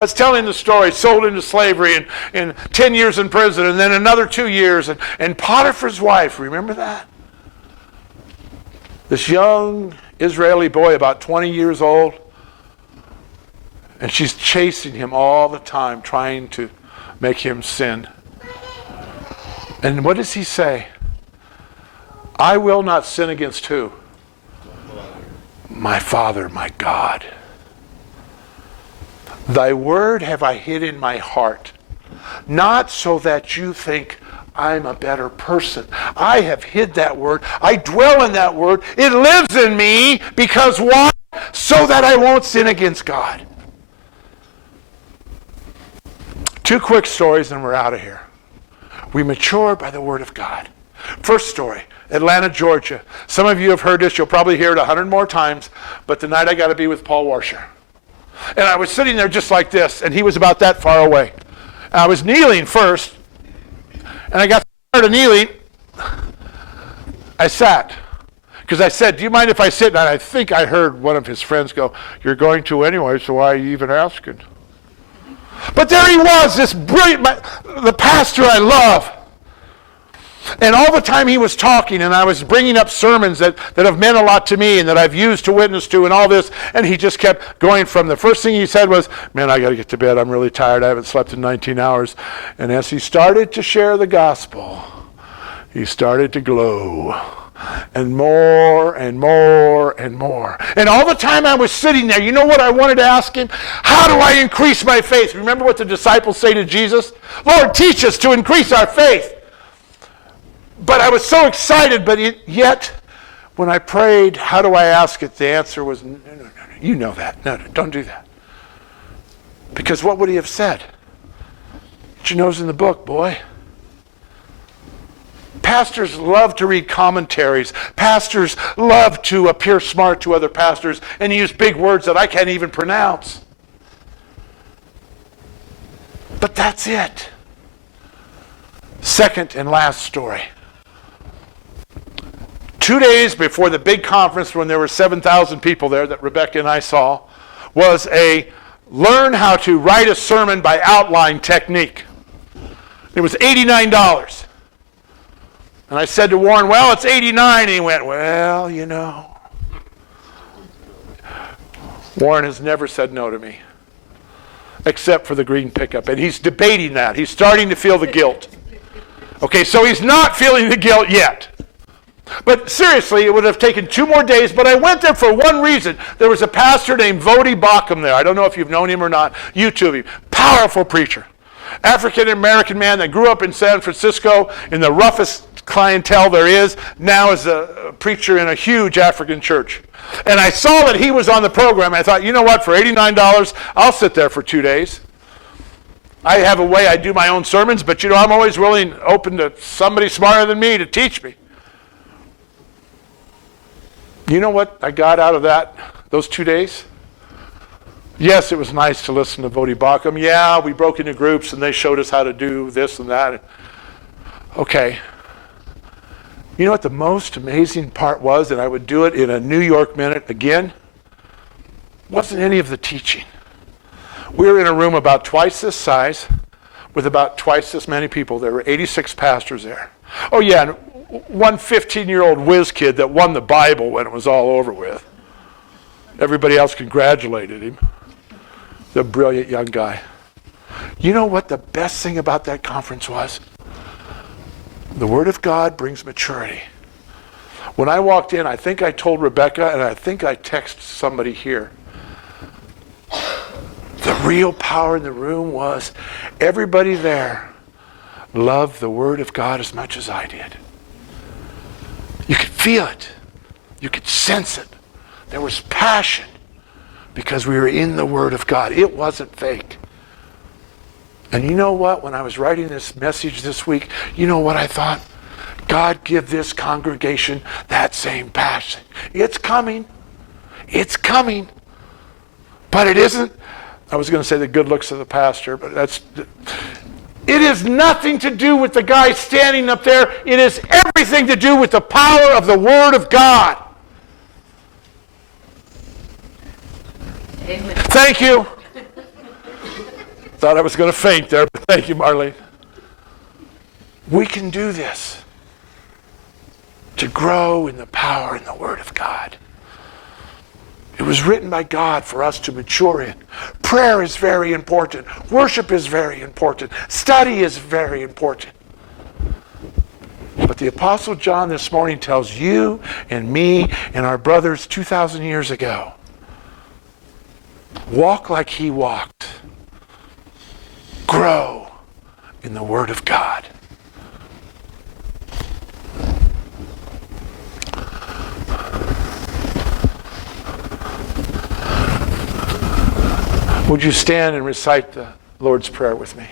was telling the story, sold into slavery and 10 years in prison and then another 2 years. And Potiphar's wife, remember that? This young Israeli boy, about 20 years old. And she's chasing him all the time, trying to make him sin. And what does he say? I will not sin against who? My Father, my God. Thy word have I hid in my heart, not so that you think I'm a better person. I have hid that word. I dwell in that word. It lives in me because why? So that I won't sin against God. 2 quick stories and we're out of here. We mature by the word of God. First story, Atlanta, Georgia. Some of you have heard this. You'll probably hear it 100 more times. But tonight I got to be with Paul Washer. And I was sitting there just like this, and he was about that far away. And I was kneeling first, and I got tired of kneeling. I sat. Because I said, do you mind if I sit? And I think I heard one of his friends go, you're going to anyway, so why are you even asking? But there he was, this brilliant, the pastor I love. And all the time he was talking, and I was bringing up sermons that have meant a lot to me and that I've used to witness to and all this, and he just kept going from the first thing he said was, man, I got to get to bed. I'm really tired. I haven't slept in 19 hours. And as he started to share the gospel, he started to glow. And more and more and more. And all the time I was sitting there, you know what I wanted to ask him? How do I increase my faith? Remember what the disciples say to Jesus? Lord, teach us to increase our faith. But I was so excited, but yet when I prayed, how do I ask it? The answer was, no. You know that. No, don't do that. Because what would he have said? Put your nose in the book, boy. Pastors love to read commentaries. Pastors love to appear smart to other pastors and use big words that I can't even pronounce. But that's it. Second and last story. 2 days before the big conference when there were 7,000 people there that Rebecca and I saw was a learn how to write a sermon by outline technique. It was $89. And I said to Warren, well, it's $89. And he went, well, you know. Warren has never said no to me, except for the green pickup. And he's debating that. He's starting to feel the guilt. Okay, so he's not feeling the guilt yet. But seriously, it would have taken 2 more days, but I went there for one reason. There was a pastor named Voddie Baucham there. I don't know if you've known him or not. YouTube him. Powerful preacher. African-American man that grew up in San Francisco in the roughest clientele there is, now is a preacher in a huge African church. And I saw that he was on the program. I thought, you know what, for $89, I'll sit there for 2 days. I have a way I do my own sermons, but you know, I'm always willing, open to somebody smarter than me to teach me. You know what I got out of those 2 days? Yes, it was nice to listen to Voddie Baucham. Yeah, we broke into groups and they showed us how to do this and that. Okay. You know what the most amazing part was? And I would do it in a New York minute again. Wasn't any of the teaching. We were in a room about twice this size with about twice as many people. There were 86 pastors there. Oh yeah, and one 15-year-old whiz kid that won the Bible when it was all over with. Everybody else congratulated him. The brilliant young guy. You know what the best thing about that conference was? The Word of God brings maturity. When I walked in, I think I told Rebecca, and I think I texted somebody here. The real power in the room was everybody there loved the Word of God as much as I did. You could feel it. You could sense it. There was passion because we were in the Word of God. It wasn't fake. And you know what? When I was writing this message this week, you know what I thought? God, give this congregation that same passion. It's coming. It's coming. But it isn't, I was going to say the good looks of the pastor, but it has nothing to do with the guy standing up there. It has everything to do with the power of the Word of God. Amen. Thank you. Thought I was going to faint there, but thank you, Marlene. We can do this to grow in the power and the Word of God. It was written by God for us to mature in. Prayer is very important. Worship is very important. Study is very important. But the Apostle John this morning tells you and me and our brothers 2,000 years ago, walk like he walked. Grow in the Word of God. Would you stand and recite the Lord's Prayer with me?